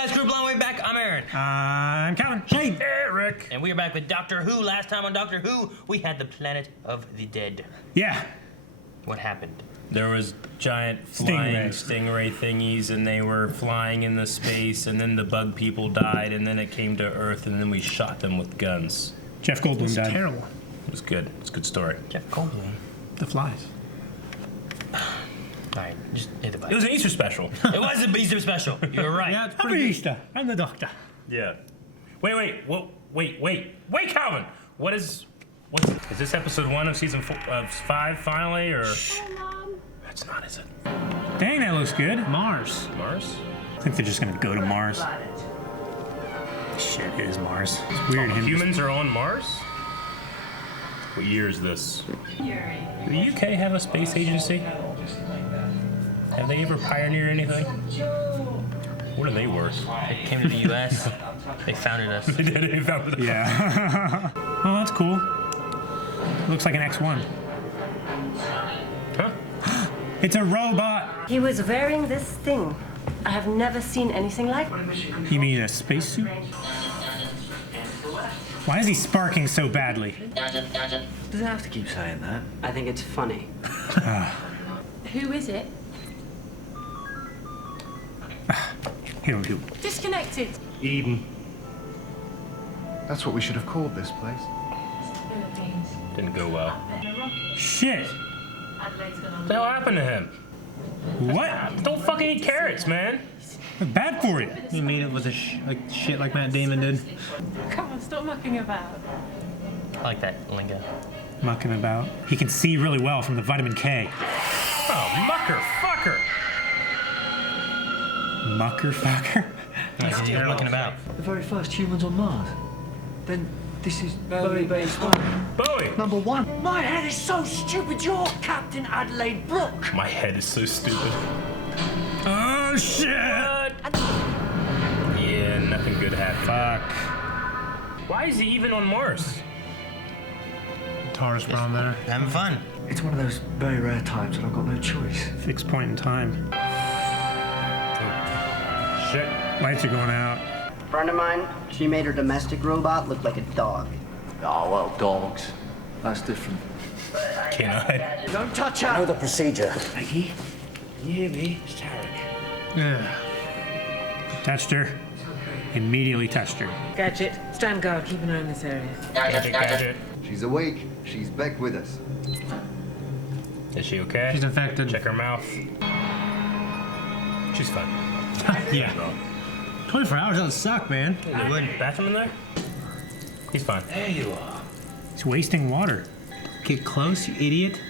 guys, Crew Blind Way back. I'm Aaron. I'm Calvin. Shane. Eric. And we are back with Doctor Who. Last time on Doctor Who, we had the Planet of the Dead. Yeah. What happened? There was giant flying stingray thingies, and they were flying in the space, and then the bug people died, and then it came to Earth, and then we shot them with guns. Jeff Goldblum died. Terrible. It was good. It's a good story. Jeff Goldblum. The flies. Alright, just hit the button. It was an Easter special. It was a Easter special. You were right. Yeah, it's Happy pretty good. Easter. I'm the doctor. Yeah. Wait, Calvin! Is this episode 1 of season 5 finally, or? That's not, is it? Dang, that looks good. Mars. Mars? I think they're just gonna go to Mars. Shit, it is Mars. It's weird. Humans are on Mars? What year is this? Do the UK have a space agency? Have they ever pioneered anything? What are they worth? They came to the U.S. They founded us. They did. They founded us. Yeah. Oh, that's cool. Looks like an X1. Huh? It's a robot. He was wearing this thing. I have never seen anything like it. You mean a spacesuit? Why is he sparking so badly? Does it have to keep saying that? I think it's funny. Who is it? Who? Disconnected. Eden. That's what we should have called this place. Didn't go well. Shit. What the hell happened to him? What? Don't fucking eat carrots, man. It's bad for you. You made it with a shit like Matt Damon did. Come on, stop mucking about. I like that lingo. Mucking about. He can see really well from the vitamin K. Oh, mucker, fucker. Mucker fucker? He's looking about. The very first humans on Mars. Then this is Bowie Base 1. Bowie! Number 1. My head is so stupid, you're Captain Adelaide Brooke. My head is so stupid. Oh shit! Yeah, nothing good happened. Fuck. Why is he even on Mars? Tara's brown there. Having fun. It's one of those very rare times when I've got no choice. Fixed point in time. Shit. Lights are going out. A friend of mine, she made her domestic robot look like a dog. Oh, well, dogs. That's different. Can I? Don't touch her! I know the procedure. Maggie, can you hear me? It's Tarek. Yeah. Touched her. Immediately touched her. Gadget, stand guard, keep an eye on this area. Gadget. She's awake. She's back with us. Is she okay? She's infected. Check her mouth. She's fine. Yeah. 24 hours doesn't suck, man. Bathroom in there? He's fine. There you are. He's wasting water. Get close, you idiot.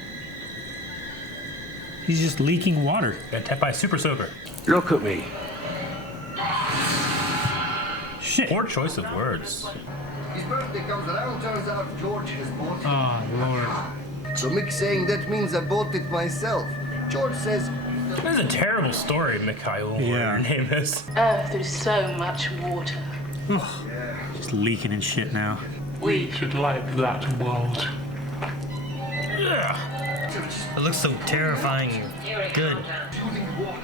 He's just leaking water. Got tapped by a super soaker. Look at me. Shit. Poor choice of words. His birthday comes around, turns out George has bought it. Oh, Lord. So Mick's saying that means I bought it myself. George says, This is a terrible story, Mikhail, whatever Yeah. her name is. Earth is so much water. Just leaking and shit now. We should like that world. It looks so terrifying. Good.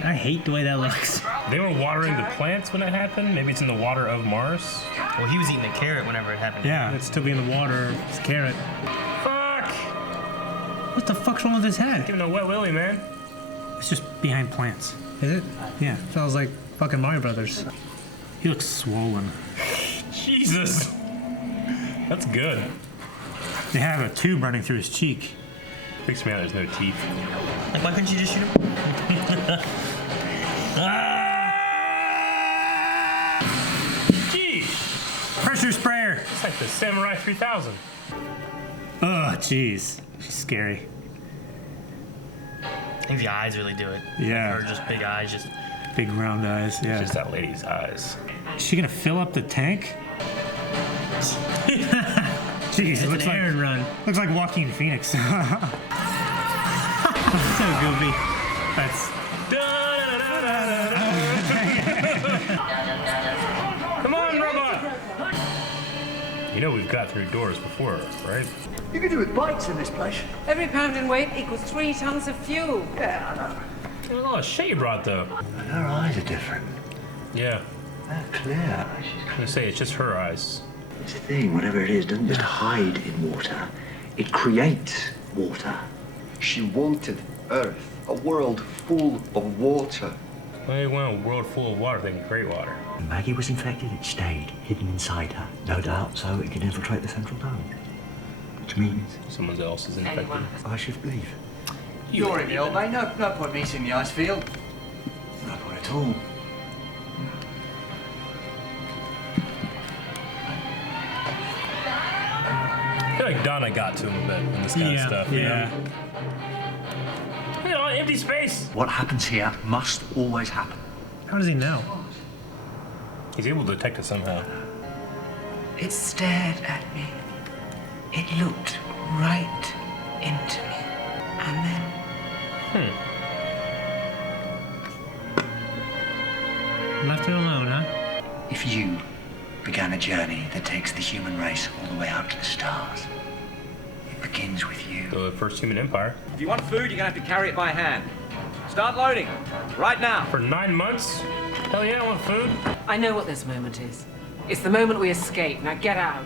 I hate the way that looks. They were watering the plants when it happened? Maybe it's in the water of Mars? Well, he was eating a carrot whenever it happened. Yeah. It'd still be in the water. It's carrot. Fuck! What the fuck's wrong with his head? Giving a wet willy, man. It's just behind plants. Is it? Yeah. Sounds like fucking Mario Brothers. He looks swollen. Jesus. That's good. They have a tube running through his cheek. Freaks me out, there's no teeth. Like, why couldn't you just shoot him? Jeez! Pressure sprayer. It's like the Samurai 3000. Oh, jeez. She's scary. I think the eyes really do it. Yeah. Or just big eyes, just... Big round eyes. Yeah. Just that lady's eyes. Is she gonna fill up the tank? Jeez, it looks An like Aaron run. looks like Joaquin Phoenix. So goofy. That's Come on, robot! You know we've got through doors before, right? You can do with bikes in this place. Every pound in weight equals 3 tons of fuel. Yeah, I know. There's a lot of shit you brought, though. And her eyes are different. Yeah. Clear. I say it's just her eyes. This thing, whatever it is, doesn't just hide in water. It creates water. She wanted Earth, a world full of water. Well, you want a world full of water, they can create water. When Maggie was infected, it stayed hidden inside her, no doubt, so it could infiltrate the central dome. Which means Someone else is infected. I should believe. You're in the old mate. No point meeting the ice field. No point at all. I feel like Donna got to him a bit in this kind of stuff. Yeah. You know, empty space. What happens here must always happen. How does he know? He's able to detect it somehow. It stared at me. It looked right into me. And then Left it alone, huh? If you began a journey that takes the human race all the way out to the stars, it begins with you. The first human empire. If you want food, you're gonna have to carry it by hand. Start loading. Right now. For 9 months? Hell yeah, I want food. I know what this moment is. It's the moment we escape. Now get out.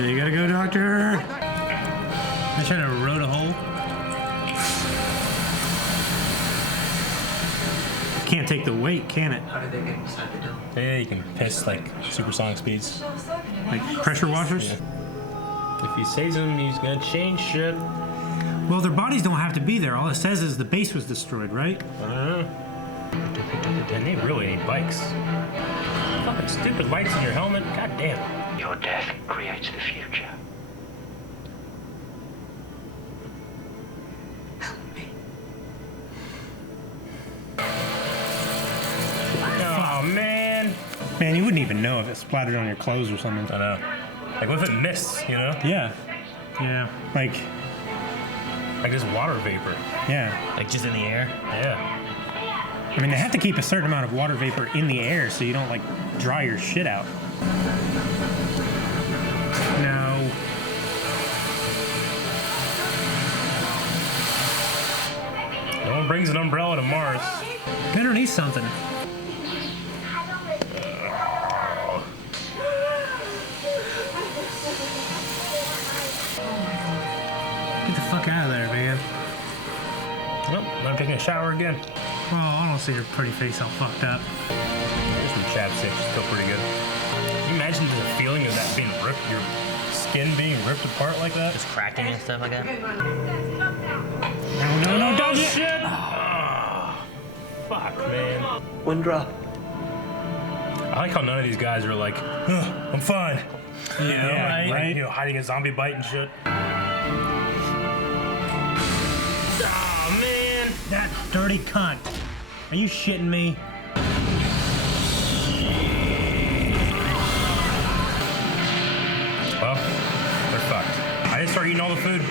You gotta go, doctor. I'm trying to road a hole. Can't take the weight, can it? How did they get inside the dome? Yeah, you can piss like supersonic speeds. Like pressure washers? If he saves them, he's gonna change shit. Well, their bodies don't have to be there. All it says is the base was destroyed, right? And they really ain't bikes. Fucking stupid lights in your helmet. God damn. Your death creates the future. Oh man. Man, you wouldn't even know if it splattered on your clothes or something. I know. Like what if it missed, you know? Yeah. Yeah. Like just water vapor. Yeah. Like just in the air? Yeah. I mean, they have to keep a certain amount of water vapor in the air so you don't, like, dry your shit out. No. No one brings an umbrella to Mars. Better need something. Get the fuck out of there, man. Nope, I'm taking a shower again. Oh, I don't see your pretty face all fucked up. There's some chapstick, still pretty good. Can you imagine the feeling of that being ripped, your skin being ripped apart like that? Just cracking and stuff like that? No, don't shit! Oh, fuck, man. One drop. I like how none of these guys are like, I'm fine. Yeah, right? You know, hiding a zombie bite and shit. Oh, man. That dirty cunt. Are you shitting me? Well, they're fucked. I didn't start eating all the food.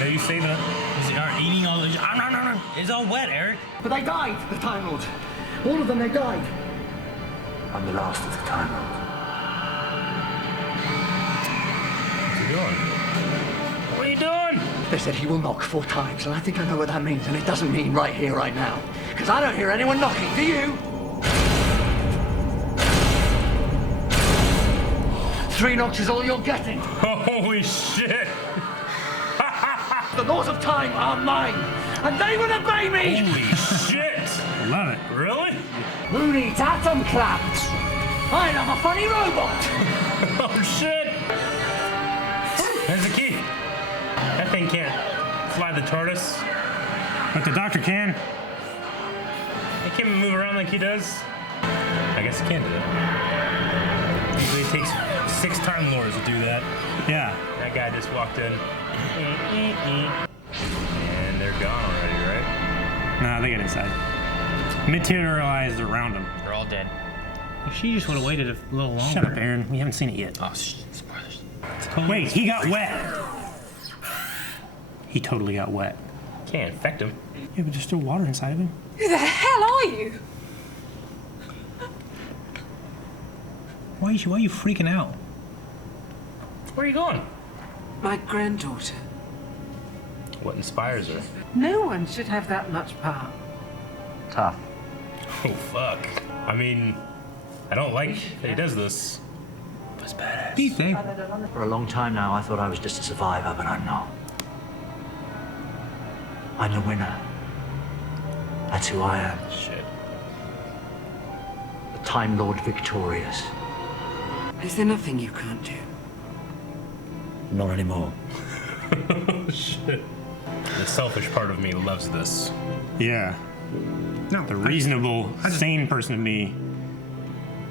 No, you say that. Is it eating all the... No. It's all wet, Eric. But they died, the Time Lords. All of them, they died. I'm the last of the Time Lords. What's he doing? What are you doing? They said he will knock 4 times, and I think I know what that means, and it doesn't mean right here, right now. Because I don't hear anyone knocking, do you? 3 knocks is all you're getting. Holy shit! The laws of time are mine, and they will obey me! Holy shit! Love it. Really? Who needs atom claps? I am a funny robot! Oh shit! There's the key. That thing can't fly the TARDIS. But the doctor can. It can't move around like he does. I guess he can do that. Usually it takes 6 Time Lords to do that. Yeah. That guy just walked in. And they're gone already, right? Nah, they get inside. Materialized around them. They're all dead. She just would have waited a little longer. Shut up, Aaron. We haven't seen it yet. Oh, spoilers. Wait, he got wet. He totally got wet. Can't infect him. Yeah, but there's still water inside of him. Who the hell are you? Why are you freaking out? Where are you going? My granddaughter. What inspires her? No one should have that much power. Tough. Oh, fuck. I mean, I don't like that he does this. That's badass. What do you think? For a long time now, I thought I was just a survivor, but I'm not. I'm the winner. That's who I am. Shit. The Time Lord victorious. Is there nothing you can't do? Not anymore. Shit. The selfish part of me loves this. Yeah. No, the reasonable, sane person of me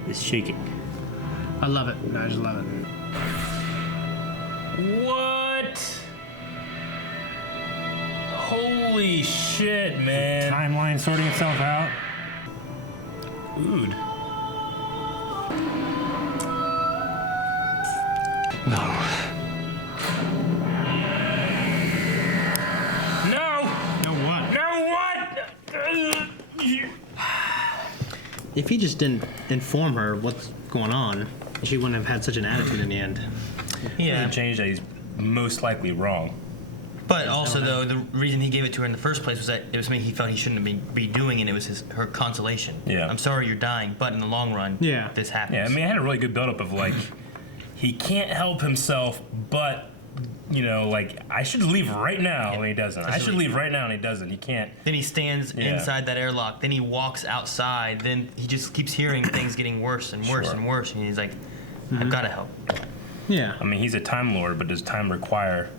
is shaking. I love it. I just love it. What? Holy shit, man. Timeline sorting itself out. Ood. No. If he just didn't inform her what's going on, she wouldn't have had such an attitude in the end. Yeah. Doesn't change that he's most likely wrong. But also, though, the reason he gave it to her in the first place was that it was something he felt he shouldn't be doing, and it was her consolation. Yeah. I'm sorry you're dying, but in the long run, this happens. Yeah, I mean, it had a really good buildup of, like, he can't help himself, but, you know, like, I should leave right now, and he doesn't. I should leave right now, and he doesn't. He can't. Then he stands inside that airlock. Then he walks outside. Then he just keeps hearing things getting worse and worse and worse, and he's like, I've got to help. Yeah. I mean, he's a Time Lord, but does time require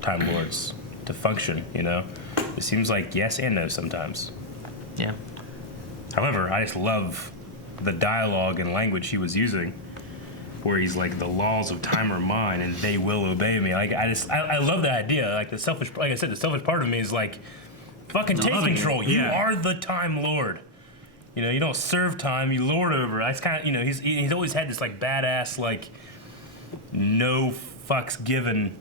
Time Lords to function, you know? It seems like yes and no sometimes. Yeah. However, I just love the dialogue and language he was using, where he's like, the laws of time are mine and they will obey me. Like, I love that idea. Like, the selfish, like I said, the selfish part of me is like, fucking take control. You are the Time Lord. You know, you don't serve time, you lord over it. That's kind of, you know, he's always had this like badass, like, no fucks given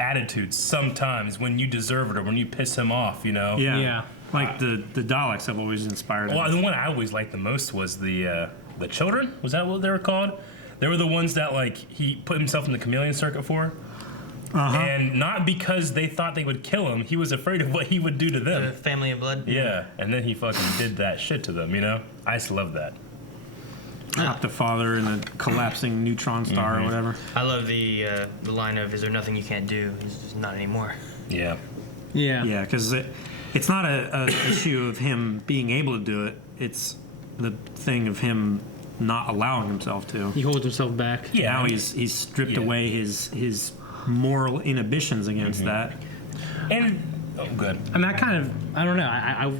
attitude sometimes when you deserve it or when you piss him off, you know? Yeah. Like the Daleks have always inspired him. Well, the one I always liked the most was the children. Was that what they were called? They were the ones that, like, he put himself in the chameleon circuit for. And not because they thought they would kill him. He was afraid of what he would do to them. The family of blood. Yeah, and then he fucking did that shit to them, you know? I just love that. The father in the collapsing neutron star or whatever. I love the line of, is there nothing you can't do? He's just not anymore. Yeah. Yeah, because it's not a issue of him being able to do it. It's the thing of him not allowing himself to. He holds himself back. Yeah. Now he's stripped away his moral inhibitions against that. And good. I mean, I don't know. I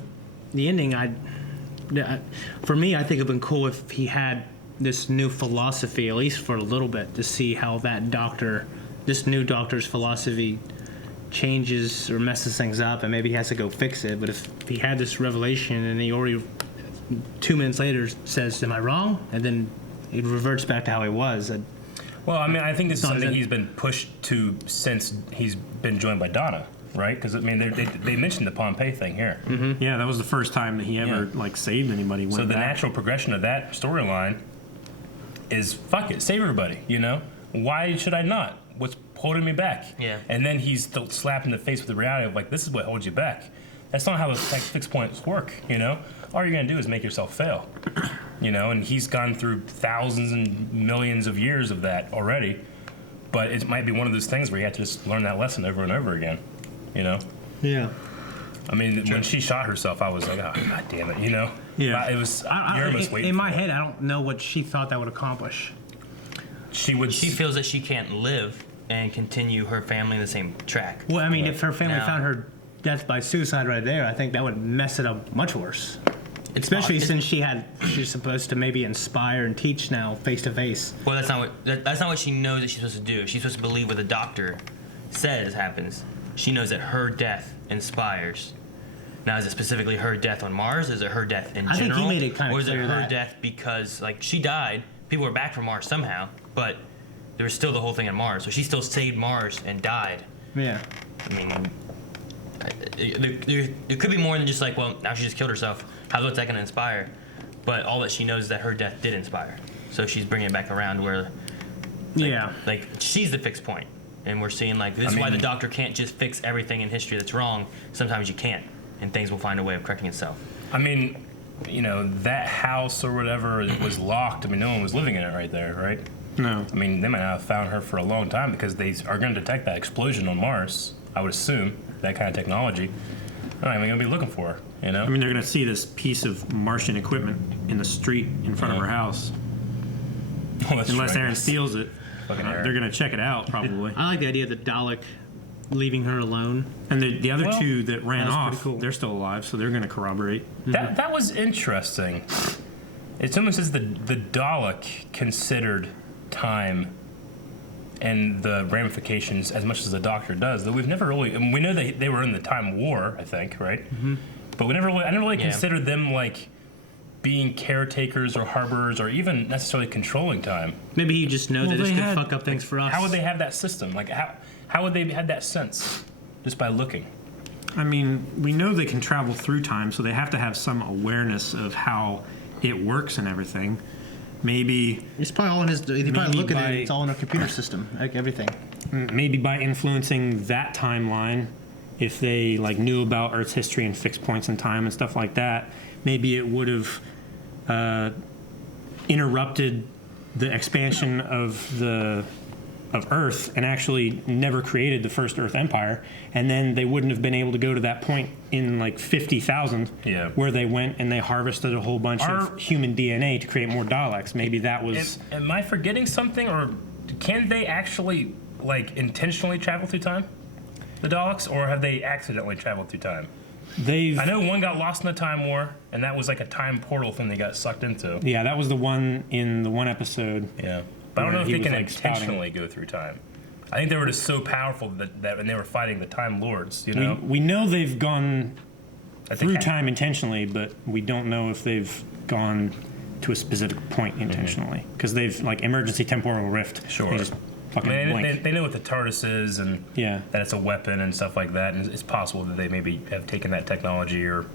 the ending, for me, I think it'd been cool if he had this new philosophy, at least for a little bit, to see how this new doctor's philosophy changes or messes things up, and maybe he has to go fix it. But if he had this revelation and he already 2 minutes later says, "Am I wrong?" and then it reverts back to how he was. Well, I mean, I think this is something he's been pushed to since he's been joined by Donna, right? Because I mean, they mentioned the Pompeii thing here. Yeah, that was the first time that he ever like saved anybody. So the natural progression of that storyline is fuck it, save everybody. You know, why should I not? What's holding me back? Yeah. And then he's still slapped in the face with the reality of like, this is what holds you back. That's not how the fixed points work. You know, all you're gonna do is make yourself fail. You know, and he's gone through thousands and millions of years of that already. But it might be one of those things where you have to just learn that lesson over and over again. You know? Yeah. I mean, when she shot herself, I was like, oh, God damn it, you know? Yeah. It was, you're almost waiting in my for it. head, I don't know what she thought that would accomplish. She feels that she can't live and continue her family in the same track. Well, I mean, if her family found her death by suicide right there, I think that would mess it up much worse. Especially since she's supposed to maybe inspire and teach now face to face. Well, that's not what she knows that she's supposed to do. She's supposed to believe what the doctor says happens. She knows that her death inspires. Now, is it specifically her death on Mars? Is it her death in general? I think he made it kind of clear. Or is it her that. death because, like, she died, people were back from Mars somehow, but there was still the whole thing on Mars. So she still saved Mars and died. Yeah. I mean, there could be more than just like, well, now she just killed herself. How's what's that going to inspire? But all that she knows is that her death did inspire. So she's bringing it back around where, like she's the fixed point. And we're seeing, like, this is why the doctor can't just fix everything in history that's wrong. Sometimes you can't, and things will find a way of correcting itself. I mean, that house or whatever was locked. I mean, no one was living in it right there, right? No. I mean, they might not have found her for a long time because they are going to detect that explosion on Mars. I would assume that kind of technology. They're not even going to be looking for her. I mean, they're going to see this piece of Martian equipment in the street in front of her house. Unless Aaron steals it. They're going to check it out, probably. I like the idea of the Dalek leaving her alone. And the other two that ran off, they're still alive, so they're going to corroborate. That was interesting. It's almost as the Dalek considered time and the ramifications as much as the Doctor does. Though we've never really, we know they were in the Time War, I think, right? Mm-hmm. But I never really considered them like being caretakers or harborers or even necessarily controlling time. Maybe he just knows that this could fuck up things for us. How would they have that system? Like how would they have that sense just by looking? I mean, we know they can travel through time, so they have to have some awareness of how it works and everything. Maybe it's probably all in his. They probably look at it. It's all in a computer system, like everything. Maybe by influencing that timeline, if they knew about Earth's history and fixed points in time and stuff like that, maybe it would have interrupted the expansion of Earth and actually never created the first Earth Empire, and then they wouldn't have been able to go to that point in 50,000 where they went and they harvested a whole bunch of human DNA to create more Daleks. Maybe that was... Am I forgetting something, or can they actually intentionally travel through time, the Daleks, or have they accidentally traveled through time? I know one got lost in the Time War, and that was like a time portal thing they got sucked into. Yeah, that was the one in the one episode. Yeah. But I don't know if they can intentionally go through time. I think they were just so powerful that when they were fighting the Time Lords, We know they've gone through time intentionally, but we don't know if they've gone to a specific point intentionally. Because they've, emergency temporal rift. Sure. They just fucking blink. They know what the TARDIS is and that it's a weapon and stuff like that. And it's possible that they maybe have taken that technology or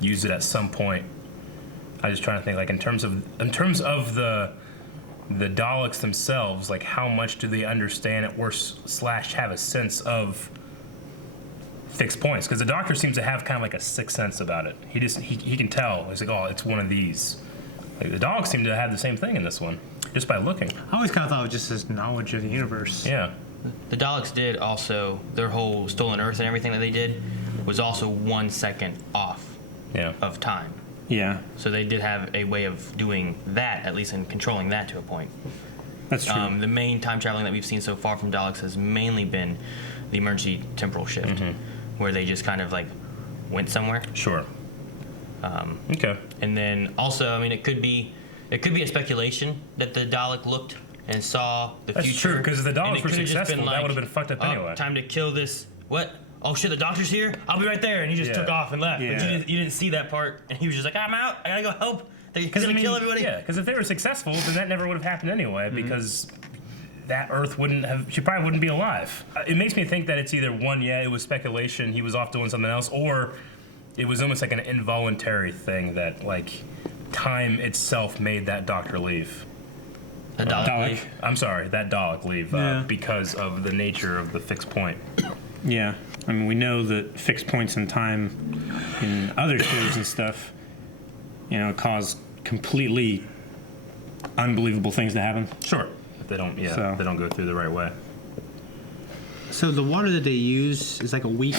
used it at some point. I'm just trying to think, in terms of the Daleks themselves, how much do they understand it or / have a sense of fixed points? Because the Doctor seems to have kind of a sixth sense about it. He can tell. He's like, oh, it's one of these. The Daleks seem to have the same thing in this one, just by looking. I always kind of thought it was just his knowledge of the universe. Yeah. The Daleks did also, their whole Stolen Earth and everything that they did was also 1 second off of time. Yeah. So they did have a way of doing that, at least in controlling that to a point. That's true. The main time traveling that we've seen so far from Daleks has mainly been the emergency temporal shift, where they just kind of went somewhere. Sure. Okay. And then also, it could be a speculation that the Dalek looked and saw the future. That's true, because if the Daleks were successful, that would have been fucked up anyway. Time to kill this. What? Oh shit, the Doctor's here? I'll be right there. And he just took off and left. Yeah. But you didn't see that part. And he was just like, I'm out. I gotta go help. They're gonna kill everybody. Yeah, because if they were successful, then that never would have happened anyway, because that Earth she probably wouldn't be alive. It makes me think that it's either one, it was speculation, he was off doing something else, or it was almost like an involuntary thing that, time itself made that Doctor leave. The Dalek leave? I'm sorry, that Dalek leave, because of the nature of the fixed point. Yeah. We know that fixed points in time in other shows and stuff, cause completely unbelievable things to happen. Sure. If they don't, they don't go through the right way. So the water that they use is a week.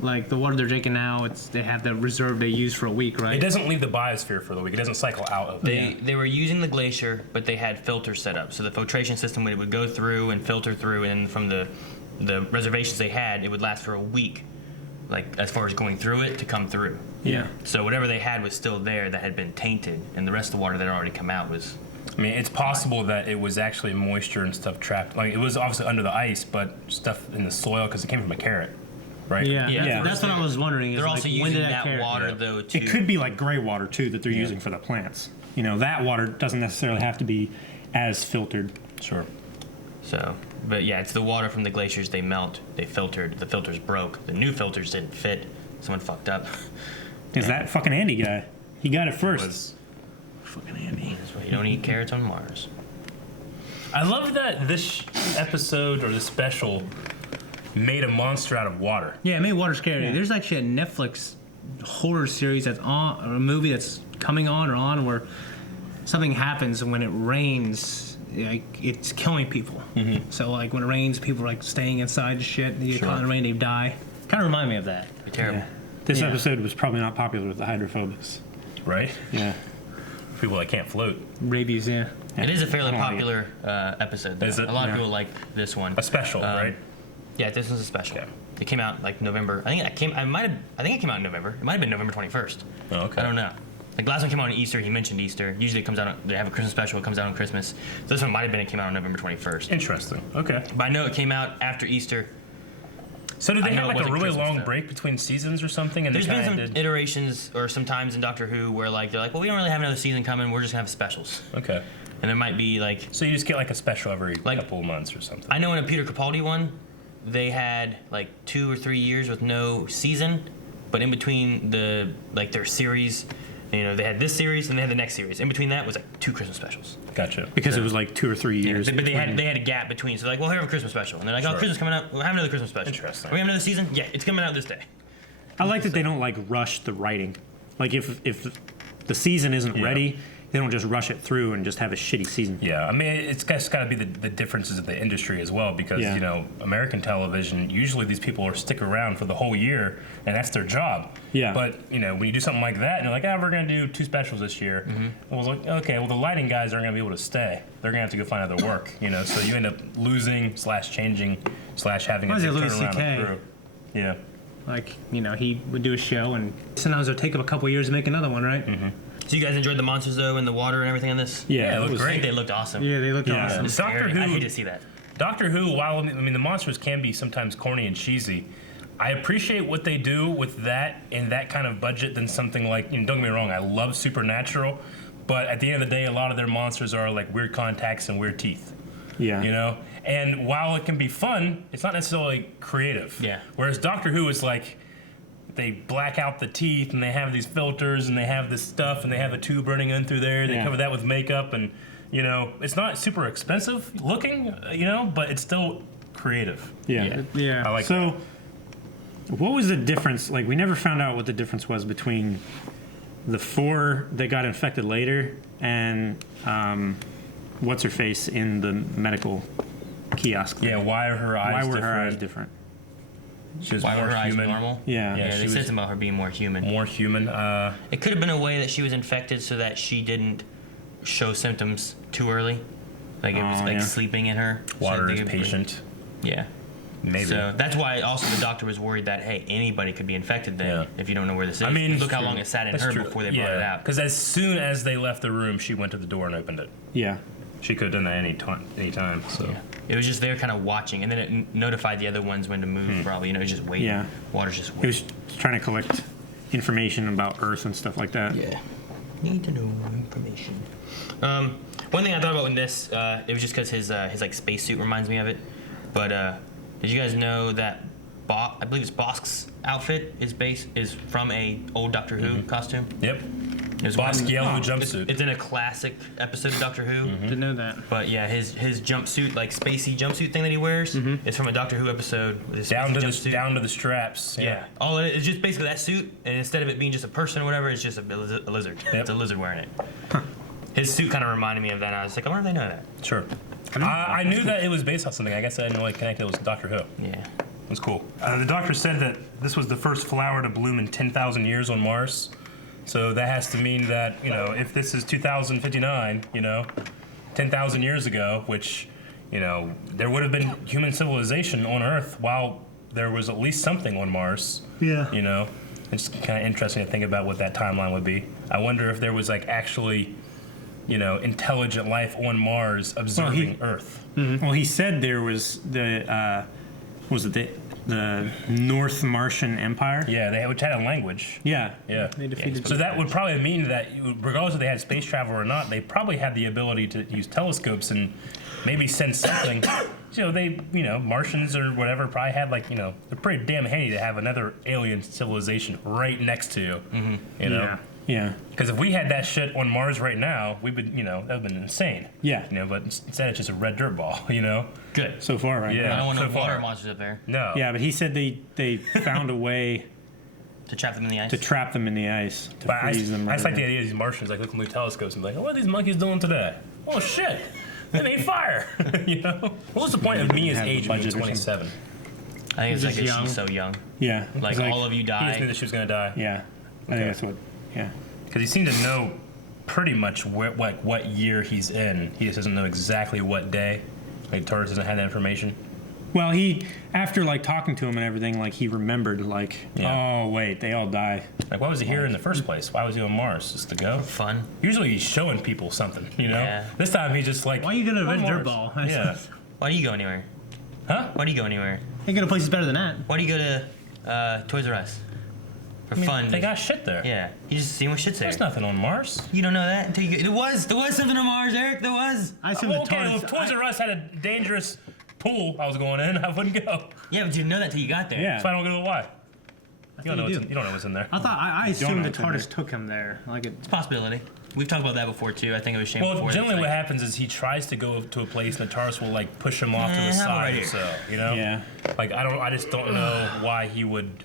The water they're drinking now, they have the reserve they use for a week, right? It doesn't leave the biosphere for the week. It doesn't cycle out of it. They were using the glacier, but they had filters set up. So the filtration system would go through and filter through, and from the reservations they had, it would last for a week, as far as going through it to come through. Yeah. So whatever they had was still there that had been tainted, and the rest of the water that had already come out was... it's possible that it was actually moisture and stuff trapped. It was obviously under the ice, but stuff in the soil, because it came from a carrot, right? Yeah. That's what I was wondering. They're also using that water, though, too. It could be gray water, too, that they're using for the plants. That water doesn't necessarily have to be as filtered. Sure. So, but it's the water from the glaciers they melt. They filtered. The filters broke. The new filters didn't fit. Someone fucked up. Is that fucking Andy guy? He got it first. Fucking Andy. That's why you don't eat carrots on Mars. I love that this episode or this special made a monster out of water. Yeah, it made water scary. Yeah. There's actually a Netflix horror series that's on, or a movie that's coming on or on, where something happens and when it rains, like it's killing people. Mm-hmm. So like when it rains, people are like staying inside and shit. They get caught in the rain, they die. Kind of remind me of that. Terrible. Yeah. This episode was probably not popular with the hydrophobics. Right? Yeah. People that can't float. Rabies, yeah. It is a fairly popular episode. Though. Is it? A lot of people like this one. A special, right? Yeah, this one's a special. Okay. It came out like November. I think it came out in November. It might have been November 21st. Oh, okay. I don't know. Like last one came out on Easter. He mentioned Easter. Usually it comes out. They have a Christmas special. It comes out on Christmas. So this one might have been. It came out on November 21st. Interesting. Okay. But I know it came out after Easter. So did they have like a really Christmas, long though. break between seasons or something? And There's they been some kinda did... iterations or sometimes in Doctor Who where like they're like, well, we don't really have another season coming. We're just gonna have specials. Okay. And there might be like. So you just get like a special every couple of months or something. I know in a Peter Capaldi one, they had like 2 or 3 years with no season, but in between the like their series, you know, they had this series and they had the next series. In between that was like 2 Christmas specials. Gotcha. Because it was like 2 or 3 years. Yeah, but they had a gap between. So like, well, here we have a Christmas special, and they're like, oh, Christmas coming out. We'll have another Christmas special. Interesting. We have another season. Yeah, it's coming out this day. I like that they don't like rush the writing. Like if the season isn't ready, they don't just rush it through and just have a shitty season. Yeah, I mean, it's got to be the differences of the industry as well, because you know, American television, usually these people stick around for the whole year, and that's their job. Yeah. But you know, when you do something like that, and you're like, we're gonna do 2 specials this year. I was like, okay, well, the lighting guys aren't gonna be able to stay. They're gonna have to go find other work. You know, so you end up losing / changing / having a big turnaround of crew. Yeah. Like, you know, he would do a show, and sometimes it would take him a couple years to make another one, right? Mm-hmm. So you guys enjoyed the monsters though, and the water and everything on this? Yeah, it looked I great. think they looked awesome. Yeah, they looked awesome. Doctor Who, I hate to see that. Doctor Who, while I mean the monsters can be sometimes corny and cheesy, I appreciate what they do with that in that kind of budget than something like, you know, don't get me wrong, I love Supernatural, but at the end of the day, a lot of their monsters are like weird contacts and weird teeth. Yeah. You know? And while it can be fun, it's not necessarily creative. Yeah. Whereas Doctor Who is like, they black out the teeth and they have these filters and they have this stuff and they have a tube running in through there. They cover that with makeup and, you know, it's not super expensive looking, you know, but it's still creative. Yeah. I like so, what was the difference? Like, we never found out what the difference was between the 4 that got infected later and what's her face in the medical kiosk. Yeah, why are her eyes Why were different? her eyes different? She was Why more were her eyes human. normal? Yeah. Yeah, she they was said something about her being more human. More human. It could have been a way that she was infected so that she didn't show symptoms too early. Like it was like sleeping in her. Water so is patient. Yeah. Maybe. So that's why also the doctor was worried that, hey, anybody could be infected then if you don't know where this is. I mean, look how long it sat in her before they brought it out. Because as soon as they left the room, she went to the door and opened it. Yeah. She could have done that any time. So. Yeah. It was just there kind of watching, and then it notified the other ones when to move, probably. You know, it was just waiting. Yeah. Water's just It waiting. was trying to collect information about Earth and stuff like that. Yeah. Need to know information. One thing I thought about in this, it was just because his like spacesuit reminds me of it. But did you guys know that I believe it's Bosk's outfit is from a old Doctor Who costume? Yep. It's Bosk yellow jumpsuit. It's in a classic episode of Doctor Who. Didn't know that. But yeah, his jumpsuit, like spacey jumpsuit thing that he wears, is from a Doctor Who episode. With his down jumpsuit. to the straps. Yeah. All it is just basically that suit, and instead of it being just a person or whatever, it's just a lizard. Yep. It's a lizard wearing it. His suit kind of reminded me of that. And I was like, I wonder if they know that. Sure. I knew that it was based on something. I guess I didn't really connect it with Doctor Who. Yeah. It was cool. The doctor said that this was the first flower to bloom in 10,000 years on Mars. So that has to mean that, you know, if this is 2059, you know, 10,000 years ago, which, you know, there would have been human civilization on Earth while there was at least something on Mars. Yeah. You know, it's kind of interesting to think about what that timeline would be. I wonder if there was, like, actually, you know, intelligent life on Mars observing Earth. Well, he said there was the North Martian Empire. Yeah, which had a language. Yeah. Yeah. They defeated So that would probably mean that, regardless if they had space travel or not, they probably had the ability to use telescopes and maybe send something. Martians or whatever probably had, like, you know, they're pretty damn handy to have another alien civilization right next to you. You know? Yeah. Because if we had that shit on Mars right now, we would, you know, that would have been insane. Yeah. You know, but instead it's just a red dirt ball, you know? Good. So far, right? Yeah. I don't want no so far. water monsters up there. No. Yeah, but he said they found a way To trap them in the ice? To trap them in the ice. To But freeze them. I just like the rather idea of these Martians like looking through telescopes and be like, oh, what are these monkeys doing today? Oh shit, they made fire. You know? What was the point of me as Have a age being budget or 27? I think it's like He's young. she's so young. Yeah. Like, it's all of you He just knew die. that she was gonna die. Yeah. I think that's what. Yeah. Because he seemed to know pretty much what year he's in. He just doesn't know exactly what day. Like TARDIS doesn't have that information. Well, after like talking to him and everything, like he remembered, like, oh wait, they all die. Like, why was he here in the first place? Why was he on Mars? Just to go? Fun. Usually he's showing people something, you know? Yeah. This time he's just like, Why are you gonna avenge Mars. their ball? Yeah. Why do you go anywhere? Huh? Why do you go anywhere? Ain't gonna places better than that. Why do you go to Toys R Us? For I mean, fun. they got shit there. Yeah. You just see what shit's there. There's nothing on Mars. You don't know that until you go. There was something on Mars, Eric. There was. I assume Well, the okay, TARDIS. if Toys R Us had a dangerous pool I was going in, I wouldn't go. Yeah, but you didn't know that until you got there. Yeah. That's why I don't go to the Y. You don't know, you you do. don't know what's in there. I thought I don't assumed know the what's in TARDIS took him there. Like it. It's a possibility. We've talked about that before too. I think it was Shane Well, before. generally that's what like- happens is he tries to go to a place and the TARDIS will like push him off to the how about side right or so, you know? Yeah. Like I just don't know why he would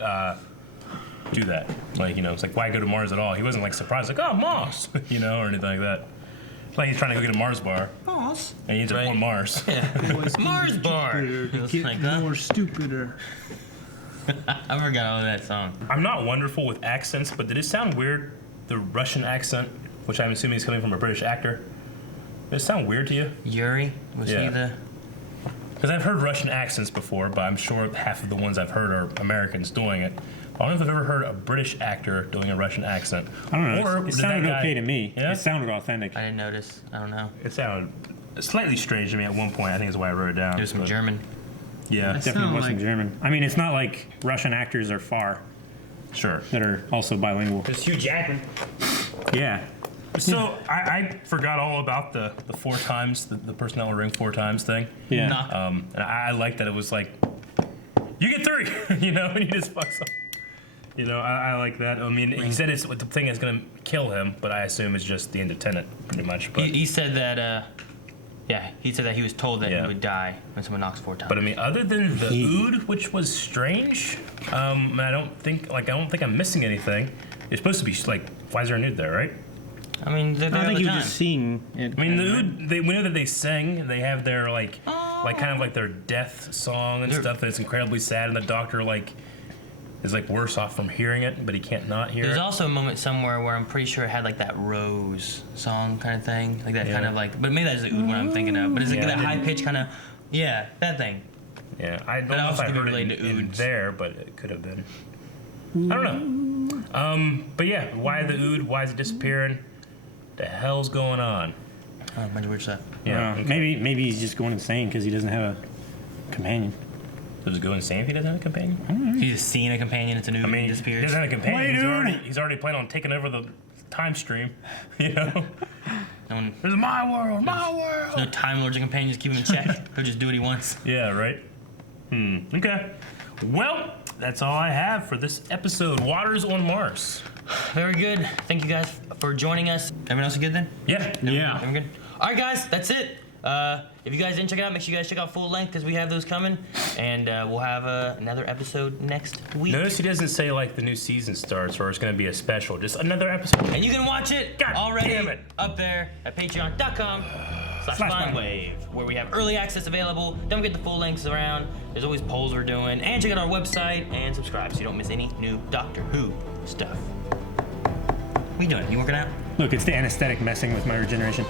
do that. Like, you know, it's like why go to Mars at all? He wasn't like surprised, like, oh Mars, you know, or anything like that. It's like he's trying to go get a Mars bar. Boss. And he ends up on Mars. Mars bar. It was like that. More stupider. I forgot all of that song. I'm not wonderful with accents, but did it sound weird? The Russian accent, which I'm assuming is coming from a British actor. Did it sound weird to you? Yuri, was he the? Because I've heard Russian accents before, but I'm sure half of the ones I've heard are Americans doing it. I don't know if I've ever heard a British actor doing a Russian accent. I don't know. Or It did sounded that guy- okay to me. Yeah? It sounded authentic. I didn't notice. I don't know. It sounded slightly strange to me at one point. I think that's why I wrote it down. It was some but- German. Yeah, Definitely wasn't German. I mean, it's not like Russian actors are far sure. that are also bilingual. It's Hugh Jackman. Yeah. So I forgot all about the 4 times, the personnel ring 4 times thing. Yeah. And I like that it was like, you get 3, you know, and he just fucks up. You know, I like that. I mean, he said it's the thing that's going to kill him, but I assume it's just the Independent, pretty much. But He said that. He said that he was told that Yeah. he would die when someone knocks 4 times. But I mean, other than the Ood, which was strange, I don't think I'm missing anything. It's supposed to be like, why is there an Ood there, right? I mean, they're I think he he was just seeing it. I mean, the Ood, we know that they sing. They have their like kind of like their death song and stuff. That's incredibly sad, and the Doctor like is like worse off from hearing it, but he can't not hear There's it. also a moment somewhere where I'm pretty sure it had like that Rose song kind of thing, like that kind of like. But maybe that's the Ood one I'm thinking of. But is it that high pitch kind of? Yeah, that thing. Yeah, I don't That know if also I could be heard it related to in Oods. there, but it could have been. I don't know. But yeah, why the Ood? Why is it disappearing? The hell's going on? Oh, a bunch of weird stuff. Yeah, Maybe he's just going insane because he doesn't have a companion. Does it go insane if he doesn't have a companion? He's just seeing a companion. It's a new. I mean, he he disappears. doesn't have a companion. Wait, He's already planning on taking over the time stream. You know, No one, there's my world, my world. there's no Time Lords or companions keep him in check. He'll just do what he wants. Yeah, right. Okay. Well, that's all I have for this episode. Waters on Mars. Very good. Thank you guys for joining us. Everyone else good then? Yeah. Yeah. Everyone good? All right, guys. That's it. If you guys didn't check it out, make sure you guys check out Full Length because we have those coming, and we'll have another episode next week. Notice he doesn't say like the new season starts or it's going to be a special. Just another episode. And you can watch it God already damn it. up there at patreon.com/FineWave, where we have early access available. Don't get the full lengths around. There's always polls we're doing. And check out our website and subscribe so you don't miss any new Doctor Who stuff. What are you doing? You working out? Look, it's the anesthetic messing with my regeneration.